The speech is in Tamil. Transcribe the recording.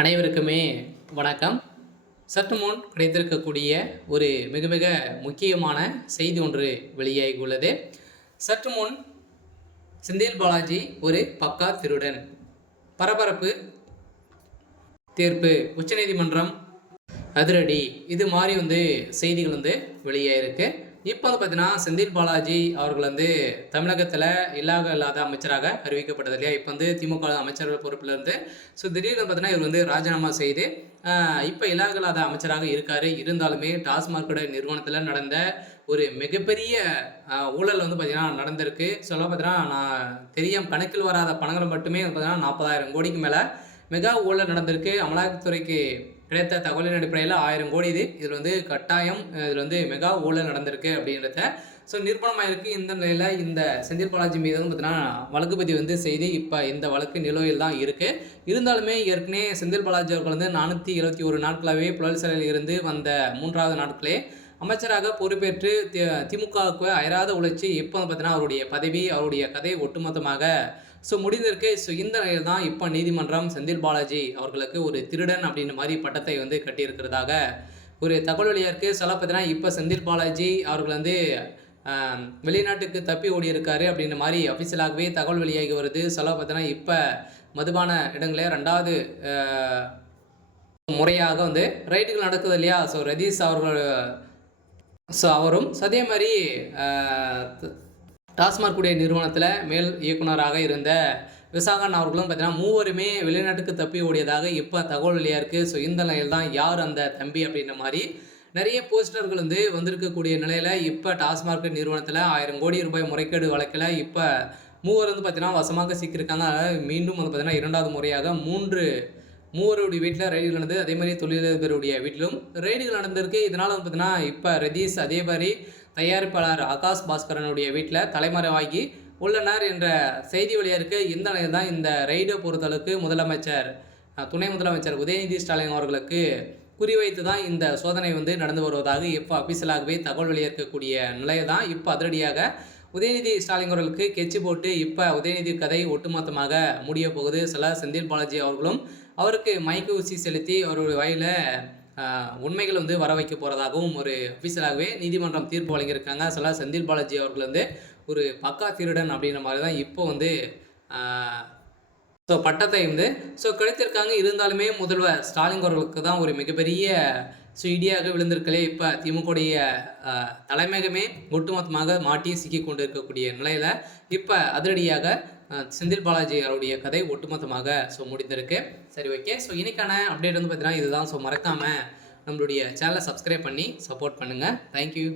அனைவருக்குமே வணக்கம். சற்று முன் கிடைத்திருக்கக்கூடிய ஒரு மிக மிக முக்கியமான செய்தி ஒன்று வெளியாகி உள்ளது. சற்று முன் செந்தில் பாலாஜி ஒரு பக்கா திருடன், பரபரப்பு தீர்ப்பு, உச்சநீதிமன்றம் அதிரடி, இது மாதிரி செய்திகள் வெளியாயிருக்கு. இப்போ பார்த்தீங்கன்னா செந்தில் பாலாஜி அவர்கள் தமிழகத்தில் இல்லாத அமைச்சராக அறிவிக்கப்பட்டது இல்லையா. இப்போ திமுக அமைச்சர்கள் பொறுப்பில் இருந்து திடீர்னு பார்த்தீங்கன்னா இவர் ராஜினாமா செய்து இப்போ இல்லாத அமைச்சராக இருக்கார். இருந்தாலுமே டாஸ்மார்க்கோட நிறுவனத்தில் நடந்த ஒரு மிகப்பெரிய ஊழல் பார்த்தீங்கன்னா நடந்திருக்கு. சொல்ல பார்த்தீங்கன்னா நான் தெரியும் கணக்கில் வராத பணங்கள் மட்டுமே பார்த்தீங்கன்னா 40,000 கோடிக்கு மேலே மெகா ஊழல் நடந்திருக்கு. அமலாக்கத்துறைக்கு கிடைத்த தகவலின் அடிப்படையில் 1000 கோடி இதில் கட்டாயம் இதில் மெகா ஊழல் நடந்திருக்கு அப்படின்றத நிரூபணமாயிருக்கு. இந்த நிலையில் இந்த செந்தில் பாலாஜி மீது பார்த்தீங்கன்னா வழக்கு பதிவு செய்து இப்போ இந்த வழக்கு நிலுவையில் தான் இருக்குது. இருந்தாலுமே ஏற்கனவே செந்தில் பாலாஜி அவர்கள் 471 நாட்களாகவே புழல் சிறையில் இருந்து வந்த 3வது நாட்களே அமைச்சராக பொறுப்பேற்று திமுகவுக்கு அயராத உழைச்சி இப்போ பார்த்தீங்கன்னா அவருடைய பதவி, அவருடைய கதை ஒட்டுமொத்தமாக முடிந்திருக்கு. இந்த நிலையில் தான் இப்போ நீதிமன்றம் செந்தில் பாலாஜி அவர்களுக்கு ஒரு திருடன் அப்படின்ற மாதிரி பட்டத்தை கட்டியிருக்கிறதாக ஒரு தகவல் வெளியாக இருக்குது. சொல்ல பார்த்தீங்கன்னா இப்போ செந்தில் பாலாஜி அவர்கள் வெளிநாட்டுக்கு தப்பி ஓடி இருக்காரு அப்படின்ற மாதிரி அஃபிஷியலாகவே தகவல் வெளியாகி வருது. சொல்ல பார்த்தீங்கன்னா இப்போ மதுபான இடங்களே 2வது முறையாக ரைட்டுகள் நடக்குது இல்லையா. ரதீஷ் அவர்கள் அவரும் அதே மாதிரி டாஸ்மார்க்குடைய நிறுவனத்தில் மேல் இயக்குநராக இருந்த விசாகன் அவர்களும் பார்த்தீங்கன்னா மூவருமே வெளிநாட்டுக்கு தப்பி ஓடியதாக இப்போ தகவல் வெளியாக இருக்குது. இந்த நிலையில் தான் யார் அந்த தம்பி அப்படின்ற மாதிரி நிறைய போஸ்டர்கள் வந்திருக்கக்கூடிய நிலையில் இப்போ டாஸ்மார்க் நிறுவனத்தில் 1000 கோடி ரூபாய் முறைகேடு வழக்கில் இப்போ மூவர் பார்த்தீங்கன்னா வசமாக சிக்கியிருக்காங்க. மீண்டும் பார்த்தீங்கன்னா 2வது முறையாக மூவருடைய வீட்டில் ரைடுகள் நடந்தது. அதே மாதிரி தொழிலதிபருடைய வீட்டிலும் ரைடுகள் நடந்திருக்கு. இதனால் பார்த்தீங்கன்னா இப்போ ரதீஷ் அதே மாதிரி தயாரிப்பாளர் ஆகாஷ் பாஸ்கரனுடைய வீட்டில் தலைமறைவாகி உள்ளனர் என்ற செய்தி வழியாக இருக்குது. இந்த நிலையில் தான் இந்த ரைடை பொறுத்தளவுக்கு துணை முதலமைச்சர் உதயநிதி ஸ்டாலின் அவர்களுக்கு குறிவைத்து தான் இந்த சோதனை நடந்து வருவதாக இப்போ அபிஷியலாகவே தகவல் வெளியாக இருக்கக்கூடிய நிலையில் தான் இப்போ அதிரடியாக உதயநிதி ஸ்டாலின் அவர்களுக்கு கெச்சு போட்டு இப்போ உதயநிதி கதை ஒட்டுமொத்தமாக முடிய போகுது. செந்தில் பாலாஜி அவர்களும் அவருக்கு மயக்க ஊசி செலுத்தி அவருடைய வாயில் உண்மைகள் வர வைக்க போகிறதாகவும் ஒரு அஃபிஷியலாகவே நீதிமன்றம் தீர்ப்பு வழங்கியிருக்காங்க. செந்தில் பாலாஜி அவர்கள் ஒரு பக்கா திருடன் அப்படின்ற மாதிரி தான் இப்போ பட்டத்தை கிடைத்திருக்காங்க. இருந்தாலுமே முதல்வர் ஸ்டாலின் அவர்களுக்கு தான் ஒரு மிகப்பெரிய இடியாக விழுந்திருக்கலே. இப்போ திமுகவுடைய தலைமையகமே ஒட்டுமொத்தமாக மாட்டி சிக்கி கொண்டு இருக்கக்கூடிய நிலையில் இப்போ அதிரடியாக செந்தில் பாலாஜி அவருடைய கதை ஒட்டுமொத்தமாக முடிந்திருக்கு. சரி, ஓகே. இன்னைக்கான அப்டேட் பார்த்தீங்கன்னா இதுதான். மறக்காமல் நம்மளுடைய சேனலை சப்ஸ்கிரைப் பண்ணி சப்போர்ட் பண்ணுங்கள். தேங்க்யூ.